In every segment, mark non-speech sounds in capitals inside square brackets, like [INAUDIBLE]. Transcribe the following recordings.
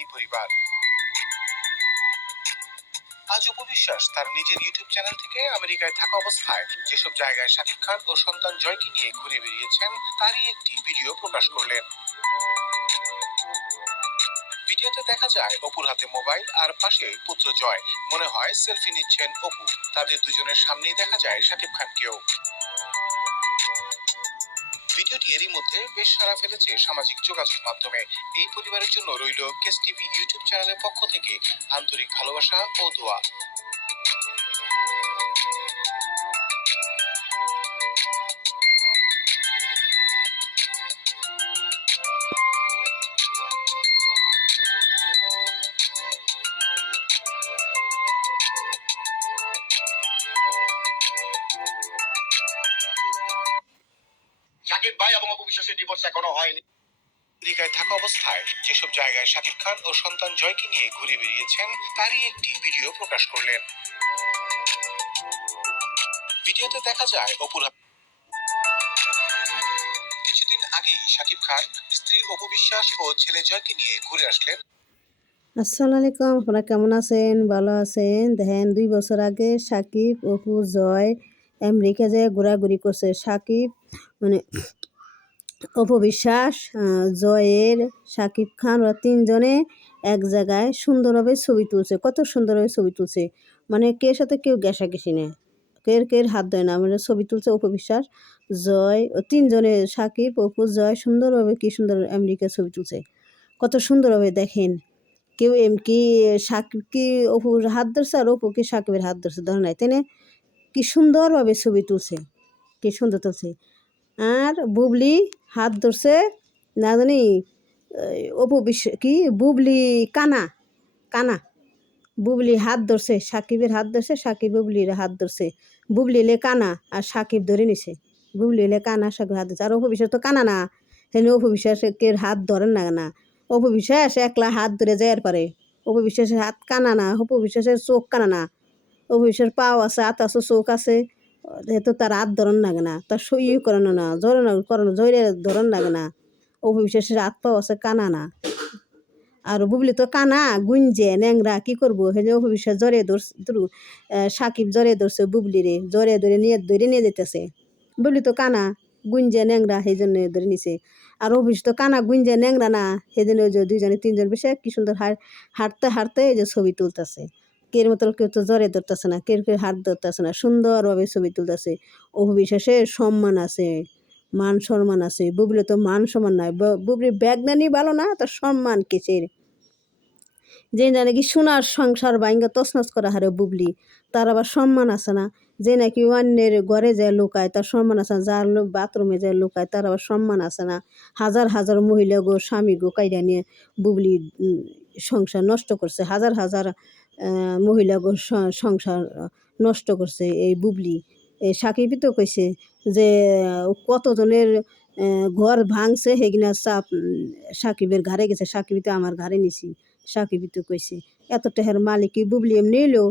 এই পরিবার। আজ উপবিশ্বাস তার নিজের ইউটিউব চ্যানেল থেকে আমেরিকায় থাকা অবস্থায় যেসব জায়গায় শাকিব খান ও সন্তান জয়কে নিয়ে ঘুরে বেরিয়েছেন তারই একটি ভিডিও প্রকাশ করলেন। ভিডিওতে দেখা যায়, অপুর হাতে মোবাইল আর পাশে পুত্র জয়। মনে হয় সেলফি নিচ্ছেন অপু। তাদের দুজনের সামনেই দেখা যায় শাকিব খানকেও। ভিডিওটি এরই মধ্যে বেশ সাড়া ফেলেছে সামাজিক যোগাযোগ মাধ্যমে। এই পরিবারের জন্য রইল কেস টিভি ইউটিউব চ্যানেলের পক্ষ থেকে আন্তরিক ভালোবাসা ও দোয়া। ভাই বিশ্বাসের ডিভোর্স এখনও হয়নি। আমেরিকায় থাকা অবস্থায় যেসব জায়গায় শাকিব খান ও সন্তান জয়কে নিয়ে ঘুরে বেরিয়েছেন তারই একটি ভিডিও প্রকাশ করলেন। ভিডিওতে দেখা যায় অপুর কিছুদিন আগেই শাকিব খান স্ত্রী অপু বিশ্বাস ও ছেলে জয়কে নিয়ে ঘুরে আসলেন। আসসালামু আলাইকুম আপনারা কেমন আছেন? ভালো আছেন? দেখেন দুই বছর আগে সাকিব অপু জয় আমেরিকা যেয়ে ঘোরাঘুরি করছে। সাকিব মানে অপু বিশ্বাস আহ, জয়ের সাকিব খান ওরা তিনজনে এক জায়গায় সুন্দরভাবে ছবি তুলছে। কত সুন্দরভাবে ছবি তুলছে। মানে কে সাথে কেউ ঘেঁষাঘেঁষি নেই। কের কের হাত দেয় না। মানে ছবি তুলছে অপু বিশ্বাস জয় ও তিনজনে সাকিব অপু জয় সুন্দরভাবে কি সুন্দর আমেরিকা ছবি তুলছে। কত সুন্দরভাবে দেখেন। কেউ এম কি সাকিব কি অপুর হাত ধরছে আর অপু কি সাকিবের হাত ধরছে? ধর নাই তাই না? কি সুন্দরভাবে ছবি তুলছে। কি সুন্দর তুলছে। আর বুবলি হাত ধরছে, না জানি অপু বিশ্ব কি? বুবলি কানা কানা। বুবলি হাত ধরছে, সাকিবের হাত ধরছে, সাকিব বুবলির হাত ধরছে। বুবলি এলে কানা আর সাকিব ধরে নিছে। বুবলি এলে কানা সাকিব হাত ধরছে। আর অপু বিশ্বাস তো কানা না। হেন অপু বিশ্বাস কে হাত ধরেন না না অপু বিশ্বাস একলা হাত ধরে যাওয়ার পারে। অপু বিশ্বাসের হাত কানা না, অপু বিশ্বাসের চোখ কানা না। অপু বিশ্বাসের পাও আছে হাত আছে, চোখ আছে। যেহেতু তার হাত ধরন লাগে না, তার সই করানো না জোরানো করানো জোরে ধরন লাগে না। অপু বিশ্বাসের হাত পাও আছে কানা না। আর বুবলি তো কানা, গুঞ্জে, ন্যাংরা, কি করব? হে যে অপু বিশ্বাস জ্বরে ধরছে, ধরু সাকিব জ্বরে ধরছে বুবলি রে জ্বরে ধরে নিয়ে ধরে নিয়ে যেতেছে। বুবলি তো কানা, গুঞ্জে, ন্যাংরা, সেই জন্য ধরে নিছে। আর অফিস তো কানা, গুঞ্জে, ন্যাংরা না, সেই জন্য ওই যে দুইজনে, তিনজন বসে কি সুন্দর হাঁটতে হাঁটতে এই যে ছবি তুলতেছে। কের মতো কেউ তো জ্বরে ধরতেছে না কেউ কেউ হাত ধরতেছে না, সুন্দরভাবে ছবি তুলতেছে। অভিবিশ্বাসে সম্মান আছে, মান সম্মান আছে। বুবলি তো মান সম্মান নাই। ব- বুবলির ব্যাগদানি ভালো না, তার সম্মান কিসের? যে নাকি সোনার সংসার বাইঙ্গা তছনছ করা হারে বুবলি, তার আবার সম্মান আছে না। যে নাকি অন্যের ঘরে যায় লুকায়, তার সম্মান আছে না। যার বাথরুমে যায় লুকায়, তার আবার সম্মান আছে না। হাজার হাজার মহিলা গো, স্বামী গো কাইরা নিয়ে বুবলি সংসার নষ্ট করছে। হাজার হাজার মহিলা সংসার নষ্ট করছে এই বুবলি। এই সাকিবই তো কইছে যে, কতজনের ঘর ভাঙছে সেগিনা চাপ সাকিবের ঘাড়ে গেছে। সাকিবই তো আমার ঘাড়ে নিছি, সাকিবই তো কইছে। এত টাকার মালিকই বুবলি এমনি এলেও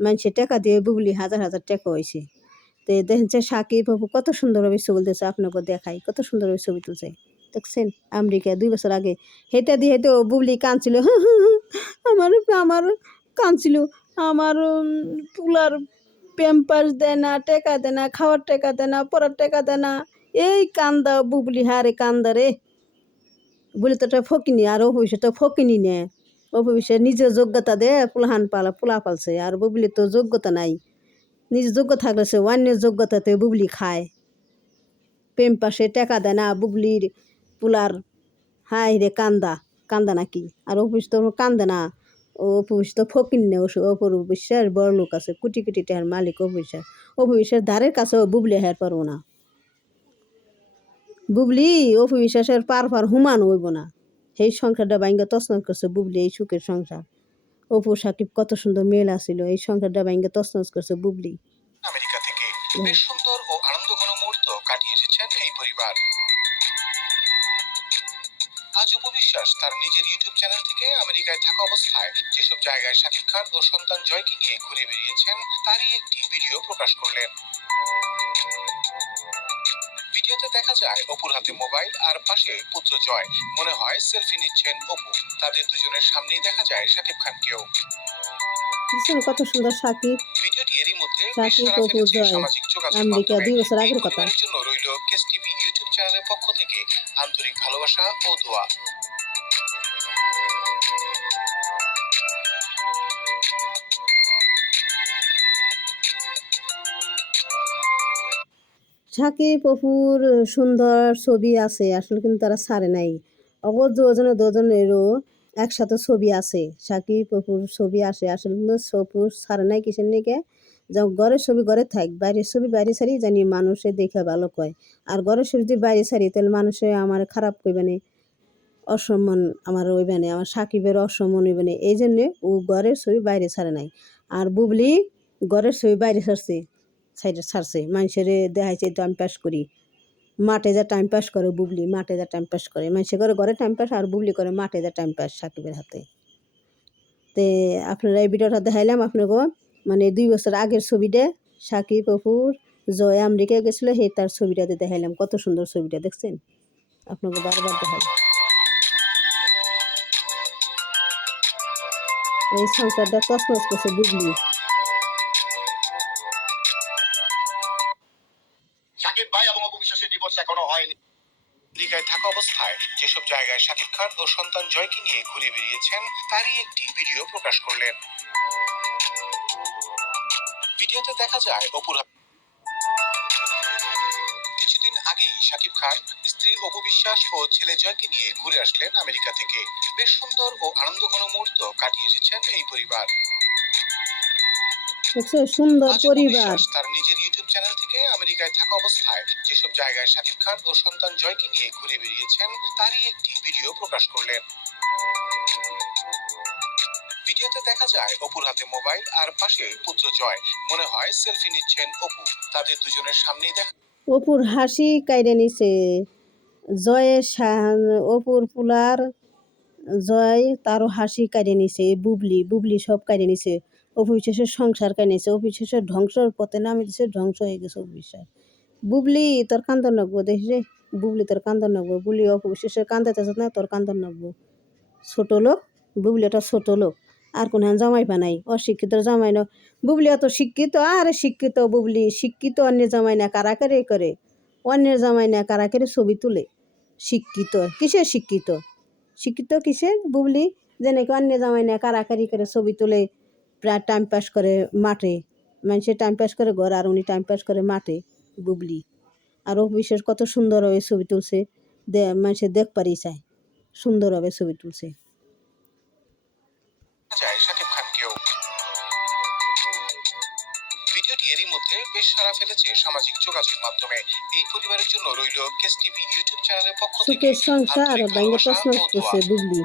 মানুষে টাকা দিয়ে বুবলি হাজার হাজার টাকা হয়েছে তো দেখেন যে সাকিব বাবু কত সুন্দরভাবে ছবি তুলছে, আপনাকে দেখাই, কত সুন্দরভাবে ছবি তুলছে। দেখছেন আমেরিকা দুই বছর আগে হেঁটে দিয়ে হেঁটে বুবলি কাঁদছিল, [LAUGHS] আমার আমার কাঁদছিল। আমার পুলার প্যাম্পাস দেয় না, টেকা দেয় না, খাওয়ার টেকা দেয় না পড়ার টেকা দেয় না। এই কান্দা, বুবলি হারে কান্দা রে। বলি তো ফকিনি, আর অভিষেক তো ফকিনি নে। অভিষেক নিজের যোগ্যতা দে পুলাহান পালা পোলা পালছে। আর বুবলি তো যোগ্যতা নাই। নিজের যোগ্য থাকলে সে অন্যের যোগ্যতাতে বুবলি খায়। প্রেম পাশে টাকা দেয় না, বুবলির পুলার হাই রে কান্দা। কান্দা নাকি? আর অফিস তো কান্দে না। ও অফিস তো ফকিন নে ও অপর বিশ্বাস বড় লোক আছে, কোটি কোটি টাকার মালিক অফিসার অফিসের ধারের কাছে বুবলি হের পারব না। বুবলি অপু বিশ্বাসের পার পার হুমান হইব না। সেই সংসারটা বাইঙ্গা তছনছ করছে বুবলি, এই সুখের সংসার। অপু সাকিব কত সুন্দর মেল আসিল এই সংসারটা বাইঙ্গা তছনছ করছে বুবলি। আমেরিকা থেকে আজ উপবিশ্বাস তার নিজের ইউটিউব চ্যানেল থেকে আমেরিকায় থাকা অবস্থায় যেসব জায়গায় শাকিব খান ও সন্তান জয়কে নিয়ে ঘুরে বেরিয়েছেন তারই একটি ভিডিও প্রকাশ করলেন। ভিডিওতে দেখা যায় অপুর হাতে মোবাইল আর পাশে পুত্র জয়। মনে হয় সেলফি নিচ্ছেন অপু। তাদের দুজনের সামনেই দেখা যায় শাকিব খানকেও। দেখছেন কত সুন্দর সাকিব সাড়া অপু, জয়। সামাজিক যোগাযোগ আমেরিকা দুই বছর আগের কথা। জন্য রইল কেস টিভি চ্যানেলের পক্ষ থেকে আন্তরিক ভালোবাসা ও দোয়া। সাকিব অপুর সুন্দর ছবি আছে, আসলে কিন্তু তারা ছাড়ে নাই। অগর দুজনে দুজনেরও একসাথে ছবি আছে। সাকিব অপুর ছবি আসে, আসলে কিন্তু অপুর ছাড়ে নাই কিসের নিকে? যে ঘরের ছবি ঘরে থাক, বাইরের ছবি বাইরে সারি জানি মানুষে দেখে ভালো কয়। আর ঘরের ছবি যদি বাইরে সারি তাহলে মানুষে আমার খারাপ কইবে না, অসম্মান আমার হইবে না, আমার সাকিবের অসম্মান হইবে না। এই জন্যে ও ঘরের ছবি বাইরে ছাড়ে নাই। আর বুবলি ঘরের ছবি বাইরে ছাড়ছে সাইডে ছাড়ছে, মানুষের দেখাইছে টাইম পাস করি। মাঠে যা টাইম পাস করে বুবলি, মাঠে যা টাইম পাস করে। মানুষে করে ঘরে টাইম পাস আর বুবলি করে মাঠে যা টাইম পাস সাকিবের হাতে। তে আপনারা এই ভিডিওটা দেখাইলাম আপনাকে। মানে দুই বছর আগের ছবিটা, সাকিব অপুর জয় আমেরিকা গেছিল সেই তার ছবিটাতে দেখাইলাম। কত সুন্দর ছবিটা, দেখছেন? আপনাকে বারবার দেখাই। এই সংসারটা তসমস করছে বুবলি সাকিব ভাই এখনও হয়নি। থাকা অবস্থায় যেসব জায়গায় শাকিব খান ও সন্তান জয়কে নিয়ে ঘুরে বেরিয়েছেন তারই একটি ভিডিও প্রকাশ করলেন। ভিডিওতে দেখা যায় অপুর কিছুদিন আগেই শাকিব খান স্ত্রী অপু বিশ্বাস ও ছেলে জয়কে নিয়ে ঘুরে আসলেন আমেরিকা থেকে। বেশ সুন্দর ও আনন্দঘন মুহূর্ত কাটিয়ে এসেছেন এই পরিবার। সুন্দর পরিবার। তার নিজের ইউটিউব চ্যানেল থেকে আমেরিকায় থাকা অবস্থায় যেসব জায়গায় শাকিব খান ও সন্তান জয়কে নিয়ে ঘুরে বেরিয়েছেন তারই একটি ভিডিও প্রকাশ করলেন। ভিডিওতে দেখা যায় অপুর হাতে মোবাইল আর পাশে পুত্র জয়। মনে হয় সেলফি নিচ্ছেন অপু। তাদের দুজনের সামনেই দেখা অপুর হাসি কাইরে নিছে। জয়ের অপুর পুলার জয় তারও হাসি কাইরে নিছে। বুবলি বুবলি সব কাইরে নিছে। বিশ্বাসের সংসার কাইরে নিছে। বিশ্বাসের ধ্বংসর পথে নামে দিছে। ধ্বংস হয়ে গেছে বিশ্বাস বুবলি, তোর কান্দন নাকবো দেখিস রে। বুবলি, তোর কান্দন নাকবো। বুবলি, অপু বিশ্বাসের কান্দাইতেছে না, তোর কান্দন নাকবো। ছোট লোক, বুবলি একটা ছোট লোক। আর কোনো জামাই বানাই। অশিক্ষিত জামাই না বুবলি অত শিক্ষিত, আর শিক্ষিত বুবলি। শিক্ষিত অন্যের জামাই না কারাকারি করে অন্যের জামাই না, কারা কারাকারি ছবি তুলে? শিক্ষিত, কিসের শিক্ষিত? শিক্ষিত কিসের বুবলি? যে নাকি অন্য জামাই না কারাকারি করে ছবি তুলে প্রায় টাইম পাস করে মাঠে? মানুষে টাইম পাস করে ঘর, আর উনি টাইম পাস করে মাঠে, বুবলি। আর বিশেষ কত সুন্দরভাবে ছবি তুলছে। দে মানুষের দেখ পারি চায়। সুন্দরভাবে ছবি তুলছে। মধ্যে বেশ সাড়া ফেলেছে সামাজিক যোগাযোগ মাধ্যমে। এই পরিবারের জন্য রইল কেস টিভি ইউটিউব চ্যানেলের পক্ষ থেকে সংসার তসমস করছে বুবলি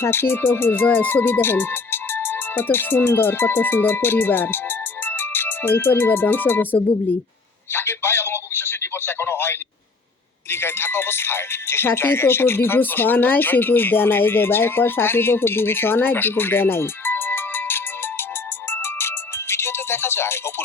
সাকিব অপু জয় ছবি দেখেন। কত সুন্দর কত সুন্দর পরিবার। এই পরিবার ধ্বংস করছে বুবলি সাকিব ভাই এবং অপু বিশ্বাসের ডিভোর্স এখনও হয়নি। সাকিব অপুর ডিভোর্স হওয়া নাই ডিভোর্স দেয় নাই যে ভাই কয় সাকিব অপুর ডিভোর্স হওয়া নাই ডিভোর্স দেয় নাই। ভিডিওতে দেখা যায় অপুর